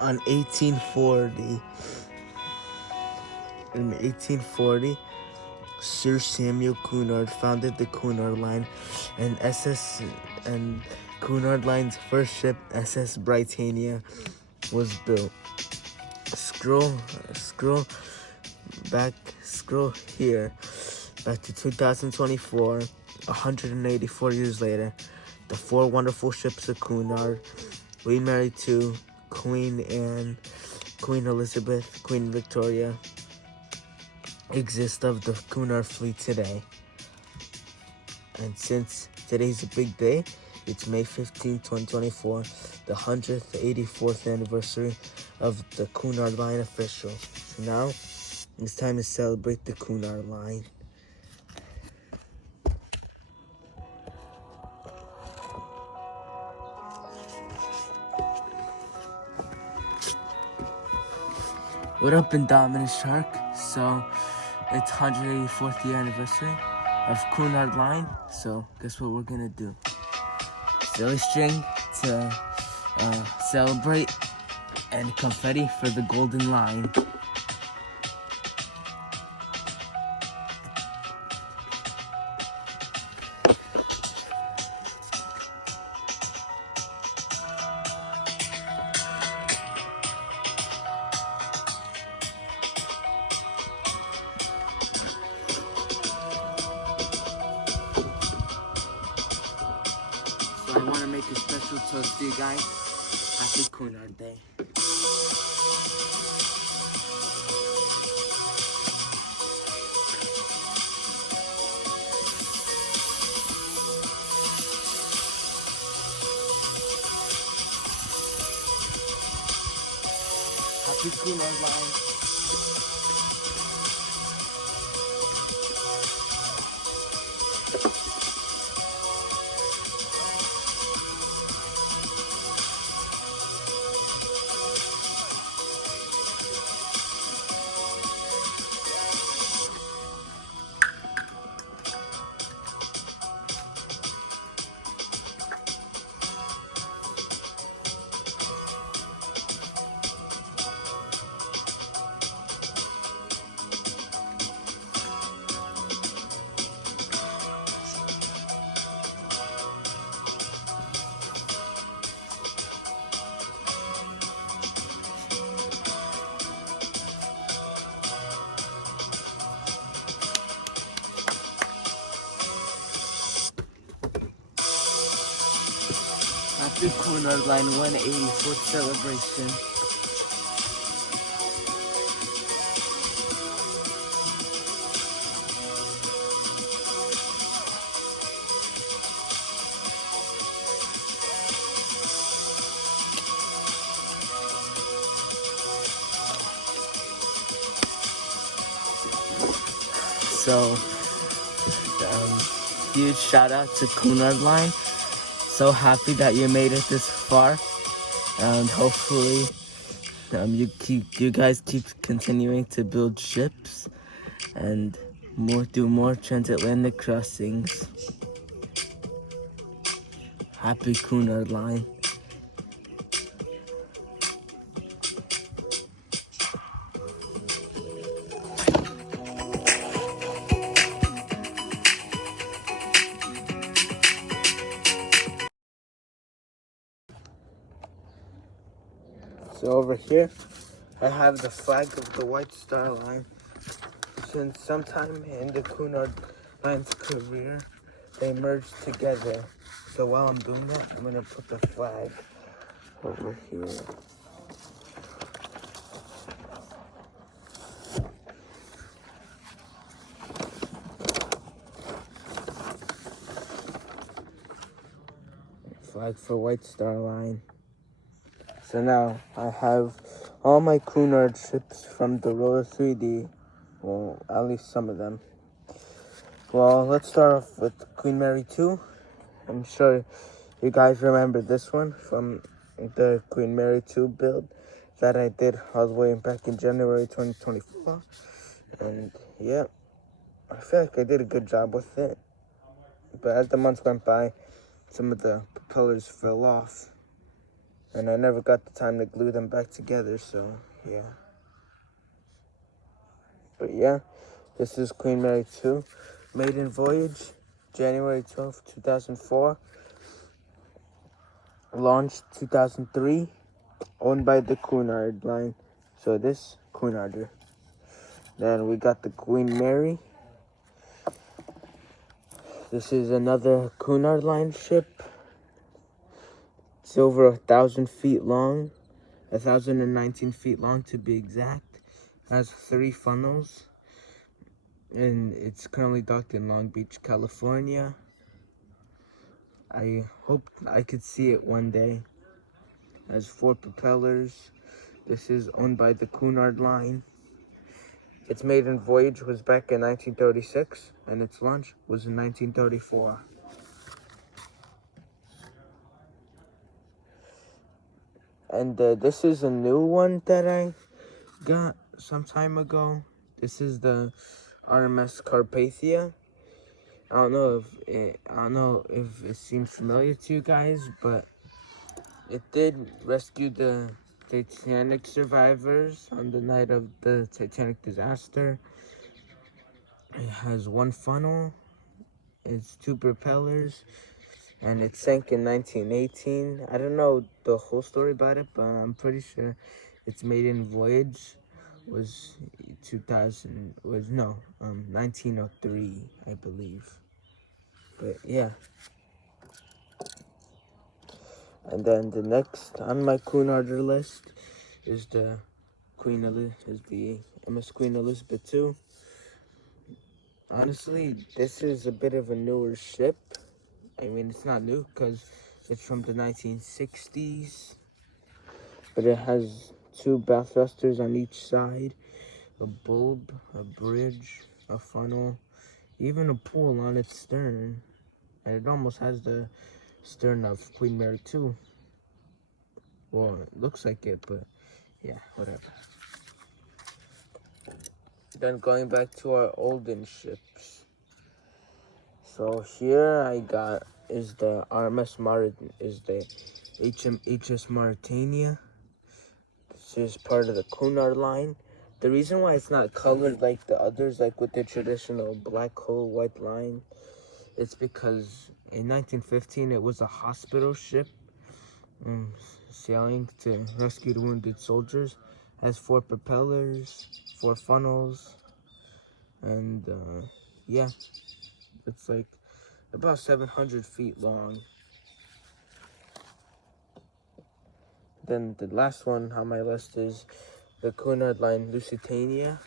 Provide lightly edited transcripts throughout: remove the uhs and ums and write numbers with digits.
on 1840. In 1840, Sir Samuel Cunard founded the Cunard Line, and Cunard Line's first ship, SS Britannia, was built. Scroll here, back to 2024, 184 years later. The four wonderful ships of Cunard, Queen Mary II, Queen Anne, Queen Elizabeth, Queen Victoria, exist of the Cunard fleet today. And since today's a big day, it's May 15, 2024, the 184th anniversary of the Cunard Line official. So now, it's time to celebrate the Cunard Line. What up, Indominant Shark? So, it's 184th year anniversary of Cunard Line. So, guess what we're gonna do? Silly string to celebrate, and confetti for the golden line. So I want to make a special toast to you guys. Happy Cunard Day. Happy Cunard Line. Happy Cunard Line 184th celebration. So, huge shout out to Cunard Line. So happy that you made it this far, and hopefully you guys keep continuing to build ships and do more transatlantic crossings. Happy Cunard Line. So over here, I have the flag of the White Star Line. Since sometime in the Cunard Line's career, they merged together. So while I'm doing that, I'm gonna put the flag over here. Flag for White Star Line. So now I have all my Cunard ships from the Roller 3D. Well, at least some of them. Well, let's start off with Queen Mary II. I'm sure you guys remember this one from the Queen Mary II build that I did all the way back in January 2024. And yeah, I feel like I did a good job with it. But as the months went by, some of the propellers fell off. And I never got the time to glue them back together, so yeah. But yeah, this is Queen Mary 2, maiden voyage, January 12th, 2004. Launched 2003, owned by the Cunard line. So this, Cunarder. Then we got the Queen Mary. This is another Cunard line ship. It's over 1,000 feet long, 1,019 feet long to be exact. Has 3 funnels, and it's currently docked in Long Beach, California. I hope I could see it one day. Has 4 propellers. This is owned by the Cunard line. Its maiden voyage was back in 1936, and its launch was in 1934. And this is a new one that I got some time ago. This is the RMS Carpathia. I don't know if it seems familiar to you guys, but it did rescue the Titanic survivors on the night of the Titanic disaster. It has 1 funnel, it's 2 propellers, and it sank in 1918. I don't know the whole story about it, but I'm pretty sure its maiden voyage was 1903, I believe. But yeah. And then the next on my Cunarder list is the MS Queen Elizabeth II. Honestly, this is a bit of a newer ship. I mean, it's not new because it's from the 1960s. But it has 2 bow thrusters on each side, a bulb, a bridge, a funnel, even a pool on its stern. And it almost has the stern of Queen Mary 2. Well, it looks like it, but yeah, whatever. Then going back to our olden ships. So here I got is the HMHS Mauritania. This is part of the Cunard line. The reason why it's not colored like the others, like with the traditional black hull, white line, it's because in 1915 it was a hospital ship sailing to rescue the wounded soldiers. It has 4 propellers, 4 funnels, and yeah, it's like about 700 feet long. Then the last one on my list is the Cunard line Lusitania.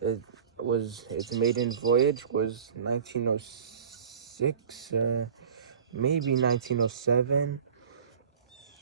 Its maiden voyage was 1906, maybe 1907,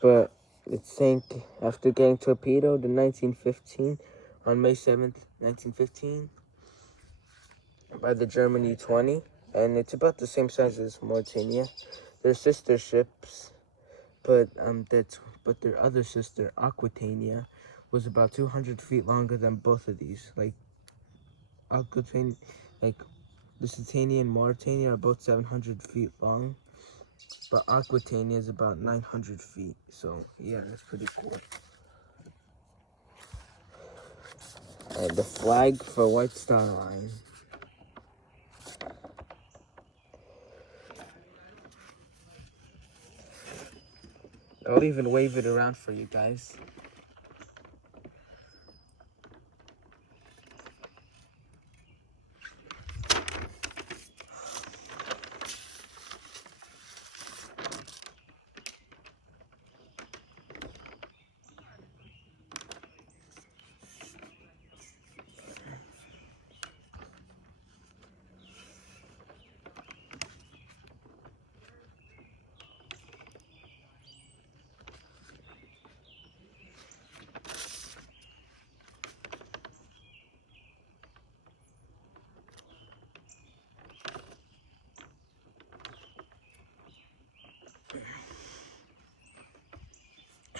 but it sank after getting torpedoed in 1915 on May 7th, 1915, by the German U-20, and it's about the same size as Mauritania. They're sister ships, but their other sister, Aquitania, was about 200 feet longer than both of these. Like Lusitania and Mauritania are both 700 feet long, but Aquitania is about 900 feet. So yeah, that's pretty cool. And the flag for White Star Line. I'll even wave it around for you guys.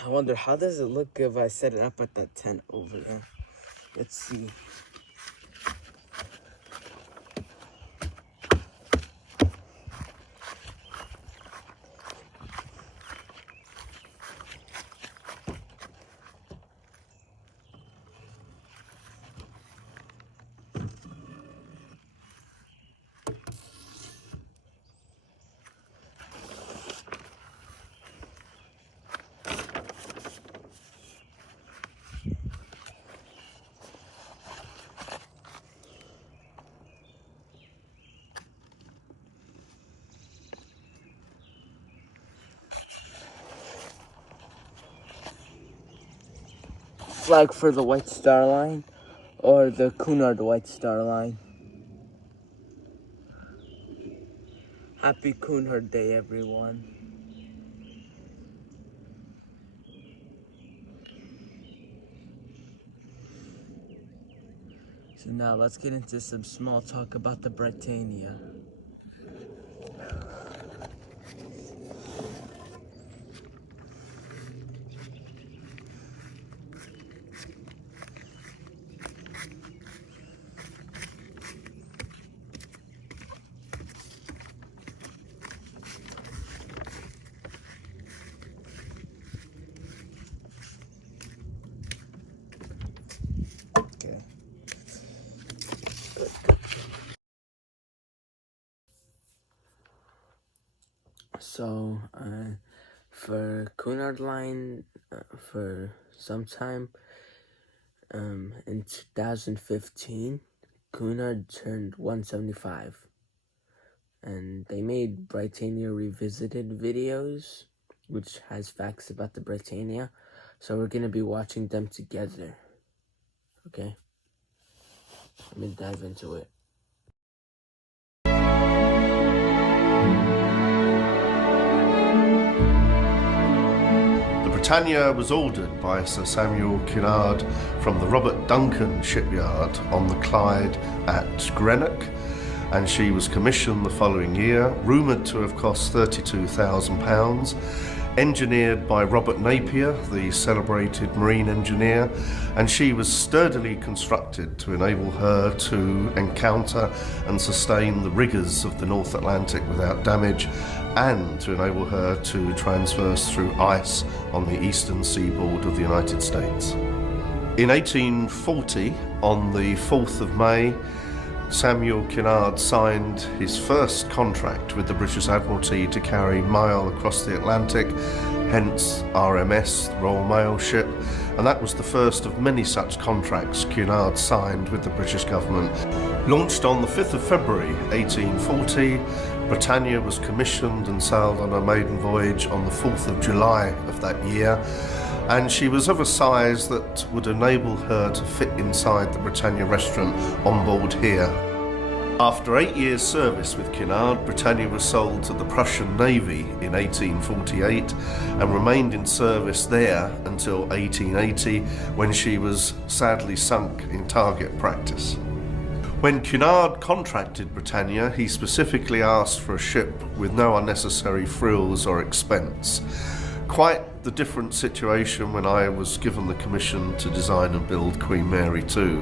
I wonder, how does it look if I set it up at that tent over there? Let's see. flag for the White Star Line or the Cunard White Star Line. Happy Cunard Day, everyone. So now let's get into some small talk about the Britannia. Okay. So, for Cunard Line, for some time, in 2015, Cunard turned 175. And they made Britannia Revisited videos, which has facts about the Britannia. So we're going to be watching them together. Okay? Let me dive into it. The Britannia was ordered by Sir Samuel Cunard from the Robert Duncan shipyard on the Clyde at Greenock, and she was commissioned the following year, rumoured to have cost £32,000, engineered by Robert Napier, the celebrated marine engineer, and she was sturdily constructed to enable her to encounter and sustain the rigours of the North Atlantic without damage, and to enable her to transverse through ice on the eastern seaboard of the United States. In 1840, on the 4th of May, Samuel Cunard signed his first contract with the British Admiralty to carry mail across the Atlantic, hence RMS, the Royal Mail Ship, and that was the first of many such contracts Cunard signed with the British government. Launched on the 5th of February 1840, Britannia was commissioned and sailed on her maiden voyage on the 4th of July of that year, and she was of a size that would enable her to fit inside the Britannia restaurant on board here. After 8 years' service with Cunard, Britannia was sold to the Prussian Navy in 1848 and remained in service there until 1880, when she was sadly sunk in target practice. When Cunard contracted Britannia, he specifically asked for a ship with no unnecessary frills or expense. Quite the different situation when I was given the commission to design and build Queen Mary II,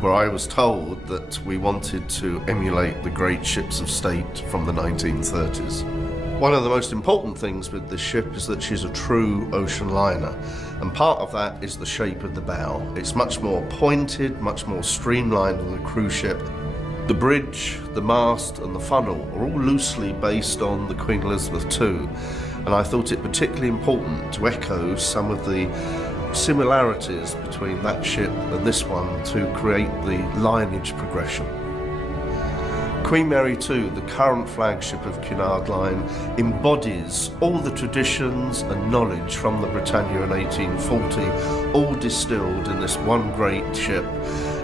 where I was told that we wanted to emulate the great ships of state from the 1930s. One of the most important things with this ship is that she's a true ocean liner, and part of that is the shape of the bow. It's much more pointed, much more streamlined than a cruise ship. The bridge, the mast and the funnel are all loosely based on the Queen Elizabeth II, and I thought it particularly important to echo some of the similarities between that ship and this one to create the lineage progression. Queen Mary II, the current flagship of Cunard Line, embodies all the traditions and knowledge from the Britannia in 1840, all distilled in this one great ship,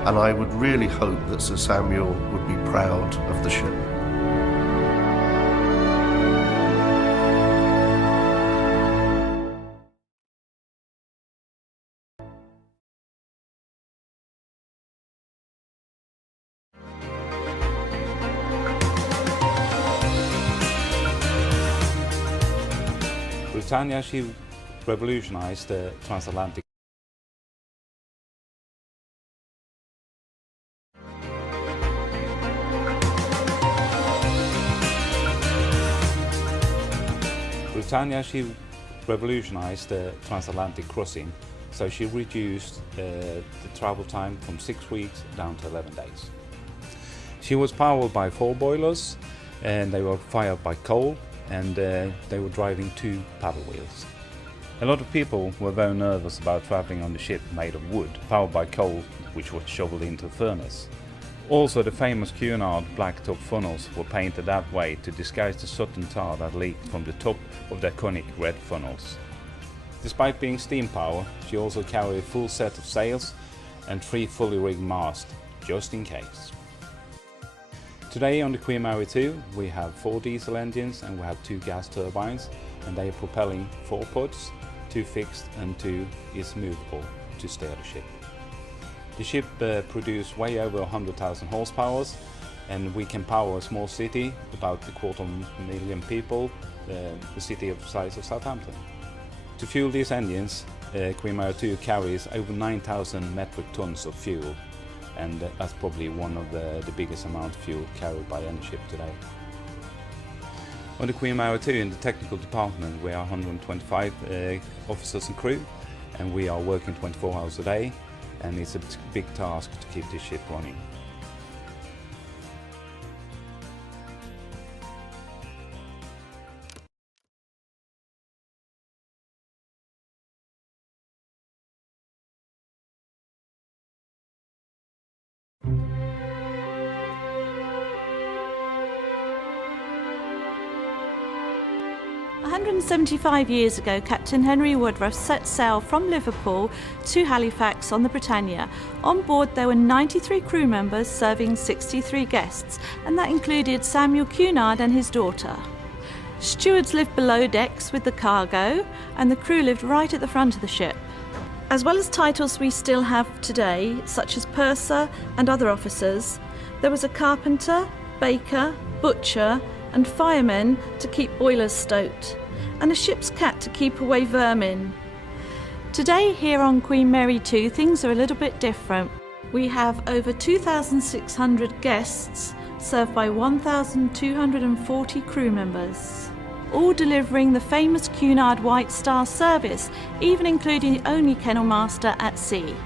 and I would really hope that Sir Samuel would be proud of the ship. Britannia, she revolutionized the transatlantic. Britannia, she revolutionized the transatlantic crossing, so she reduced the travel time from 6 weeks down to 11 days. She was powered by 4 boilers, and they were fired by coal, and they were driving 2 paddle wheels. A lot of people were very nervous about travelling on the ship made of wood, powered by coal, which was shoveled into a furnace. Also, the famous Cunard blacktop funnels were painted that way to disguise the soot and tar that leaked from the top of the iconic red funnels. Despite being steam power, she also carried a full set of sails and 3 fully rigged masts, just in case. Today on the Queen Mary 2 we have 4 diesel engines and we have 2 gas turbines, and they are propelling 4 pods, 2 fixed and 2 is movable to steer the ship. The ship produces way over 100,000 horsepower, and we can power a small city, about 250,000 people, the city of the size of Southampton. To fuel these engines, Queen Mary 2 carries over 9,000 metric tons of fuel, and that's probably one of the biggest amount of fuel carried by any ship today. On the Queen Mary 2 in the technical department we are 125 officers and crew, and we are working 24 hours a day, and it's a big task to keep this ship running. "175 years ago, Captain Henry Woodruff set sail from Liverpool to Halifax on the Britannia. On board there were 93 crew members serving 63 guests, and that included Samuel Cunard and his daughter. Stewards lived below decks with the cargo, and the crew lived right at the front of the ship. As well as titles we still have today, such as purser and other officers, there was a carpenter, baker, butcher and firemen to keep boilers stoked, and a ship's cat to keep away vermin. Today here on Queen Mary 2 things are a little bit different. We have over 2,600 guests served by 1,240 crew members, all delivering the famous Cunard White Star service, even including the only kennel master at sea.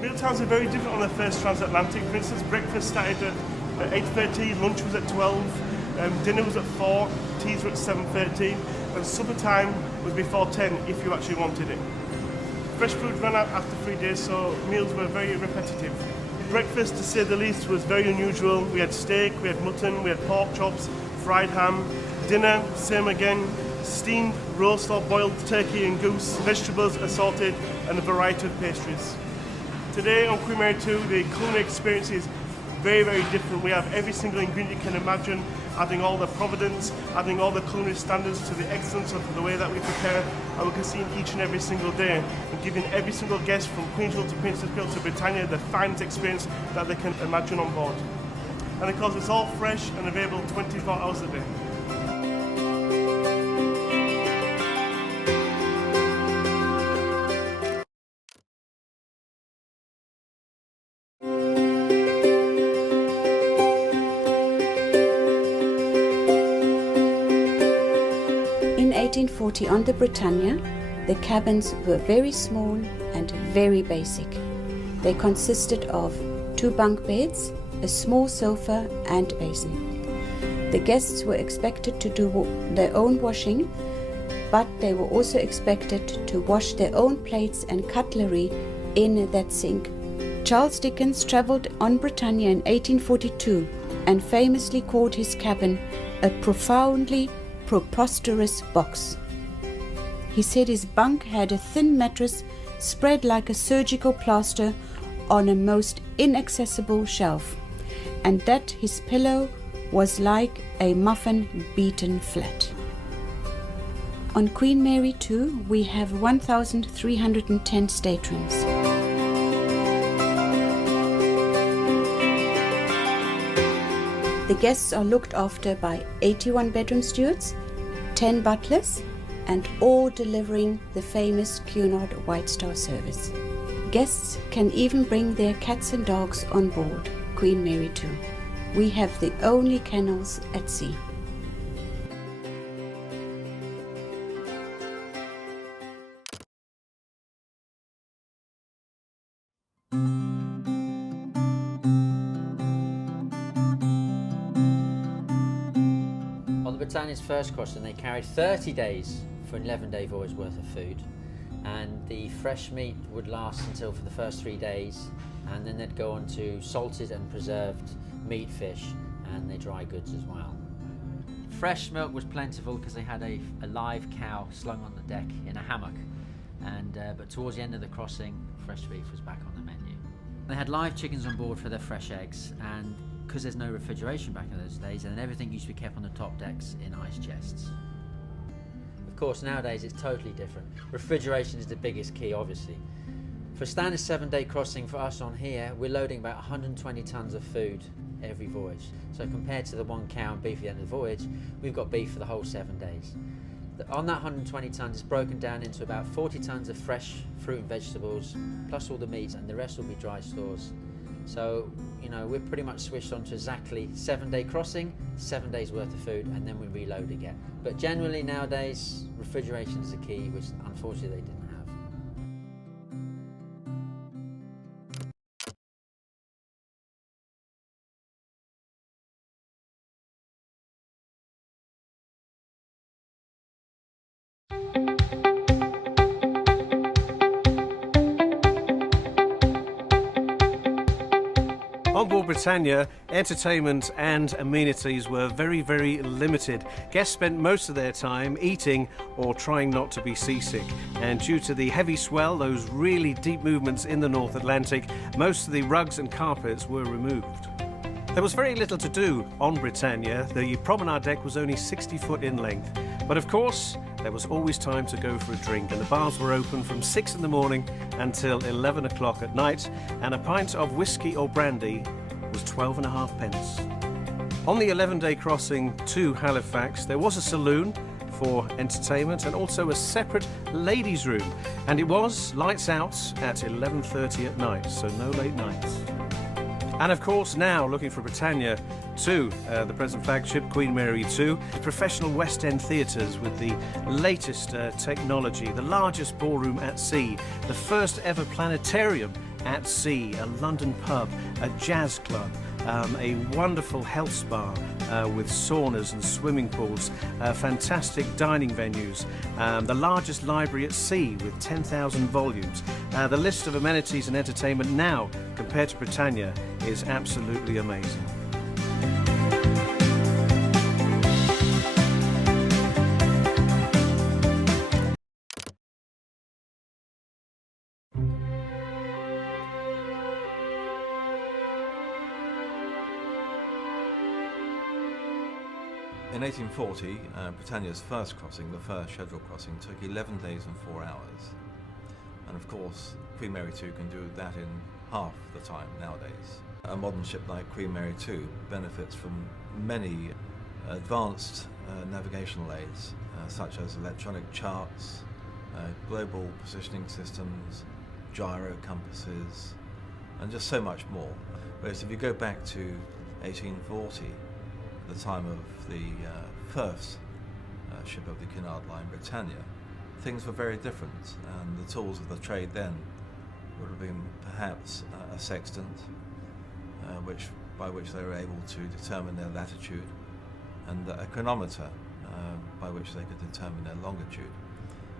Mealtimes are very different on the first transatlantic. For instance, breakfast started at 8:30, lunch was at 12, dinner was at 4, teas were at 7:30, and supper time was before 10 if you actually wanted it. Fresh food ran out after 3 days, so meals were very repetitive. Breakfast, to say the least, was very unusual. We had steak, we had mutton, we had pork chops, fried ham. Dinner, same again, steamed, roast or boiled turkey and goose, vegetables assorted, and a variety of pastries. Today on Queen Mary 2, the culinary experience is very, very different. We have every single ingredient you can imagine, adding all the providence, adding all the culinary standards to the excellence of the way that we prepare, and we can see each and every single day, and giving every single guest from Queensville to Princessville to Britannia the finest experience that they can imagine on board. And of course, it's all fresh and available 24 hours a day. In 1840 on the Britannia, the cabins were very small and very basic. They consisted of 2 bunk beds, a small sofa and basin. The guests were expected to do their own washing, but they were also expected to wash their own plates and cutlery in that sink. Charles Dickens travelled on Britannia in 1842 and famously called his cabin a profoundly preposterous box. He said his bunk had a thin mattress spread like a surgical plaster on a most inaccessible shelf, and that his pillow was like a muffin beaten flat. On Queen Mary 2, we have 1,310 staterooms. The guests are looked after by 81 bedroom stewards, 10 butlers, and all delivering the famous Cunard White Star service. Guests can even bring their cats and dogs on board Queen Mary 2. We have the only kennels at sea. On the Britannia's first crossing, they carried 30 days for an 11-day voyage worth of food, and the fresh meat would last until for the first 3 days, and then they'd go on to salted and preserved meat, fish, and the dry goods as well. Fresh milk was plentiful because they had a live cow slung on the deck in a hammock, and but towards the end of the crossing, fresh beef was back on the menu. They had live chickens on board for their fresh eggs, and because there's no refrigeration back in those days, and everything used to be kept on the top decks in ice chests. Of course, nowadays it's totally different. Refrigeration is the biggest key, obviously. For a standard 7-day crossing for us on here, we're loading about 120 tonnes of food every voyage. So compared to the 1 cow and beef at the end of the voyage, we've got beef for the whole 7 days. On that 120 tonnes, it's broken down into about 40 tonnes of fresh fruit and vegetables, plus all the meat, and the rest will be dry stores. So, you know, we're pretty much switched on to exactly 7-day crossing, 7 days worth of food, and then we reload again. But generally nowadays, refrigeration is the key, which unfortunately they didn't have. On board Britannia, entertainment and amenities were very, very limited. Guests spent most of their time eating or trying not to be seasick. And due to the heavy swell, those really deep movements in the North Atlantic, most of the rugs and carpets were removed. There was very little to do on Britannia. The promenade deck was only 60 foot in length. But of course, there was always time to go for a drink, and the bars were open from 6 in the morning until 11 o'clock at night, and a pint of whiskey or brandy was 12.5 pence. On the 11-day crossing to Halifax, there was a saloon for entertainment and also a separate ladies' room, and it was lights out at 11:30 at night, so no late nights. And of course, now looking for Britannia to the present flagship Queen Mary 2, professional West End theatres with the latest technology, the largest ballroom at sea, the first ever planetarium at sea, a London pub, a jazz club, a wonderful health spa with saunas and swimming pools, fantastic dining venues, the largest library at sea with 10,000 volumes. The list of amenities and entertainment now, compared to Britannia, is absolutely amazing. In 1840, Britannia's first crossing, the first scheduled crossing, took 11 days and 4 hours. And of course, Queen Mary 2 can do that in half the time nowadays. A modern ship like Queen Mary 2 benefits from many advanced navigational aids, such as electronic charts, global positioning systems, gyro compasses, and just so much more. Whereas if you go back to 1840, the time of the first ship of the Cunard line, Britannia, things were very different, and the tools of the trade then would have been perhaps a sextant, by which they were able to determine their latitude, and a chronometer by which they could determine their longitude.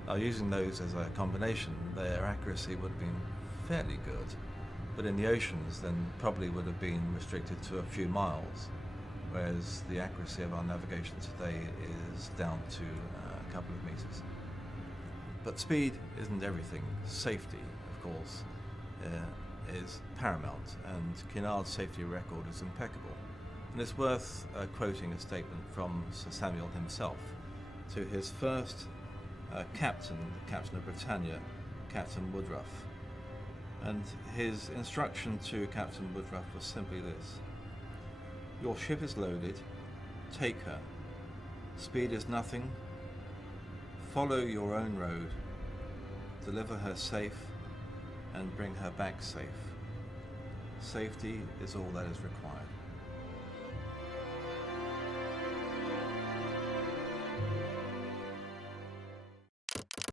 Now, using those as a combination, their accuracy would have been fairly good, but in the oceans then probably would have been restricted to a few miles, whereas the accuracy of our navigation today is down to a couple of meters. But speed isn't everything. Safety, of course, is paramount, and Cunard's safety record is impeccable. And it's worth quoting a statement from Sir Samuel himself to his first captain, the captain of Britannia, Captain Woodruff. And his instruction to Captain Woodruff was simply this: your ship is loaded, take her. Speed is nothing. Follow your own road, deliver her safe, and bring her back safe. Safety is all that is required.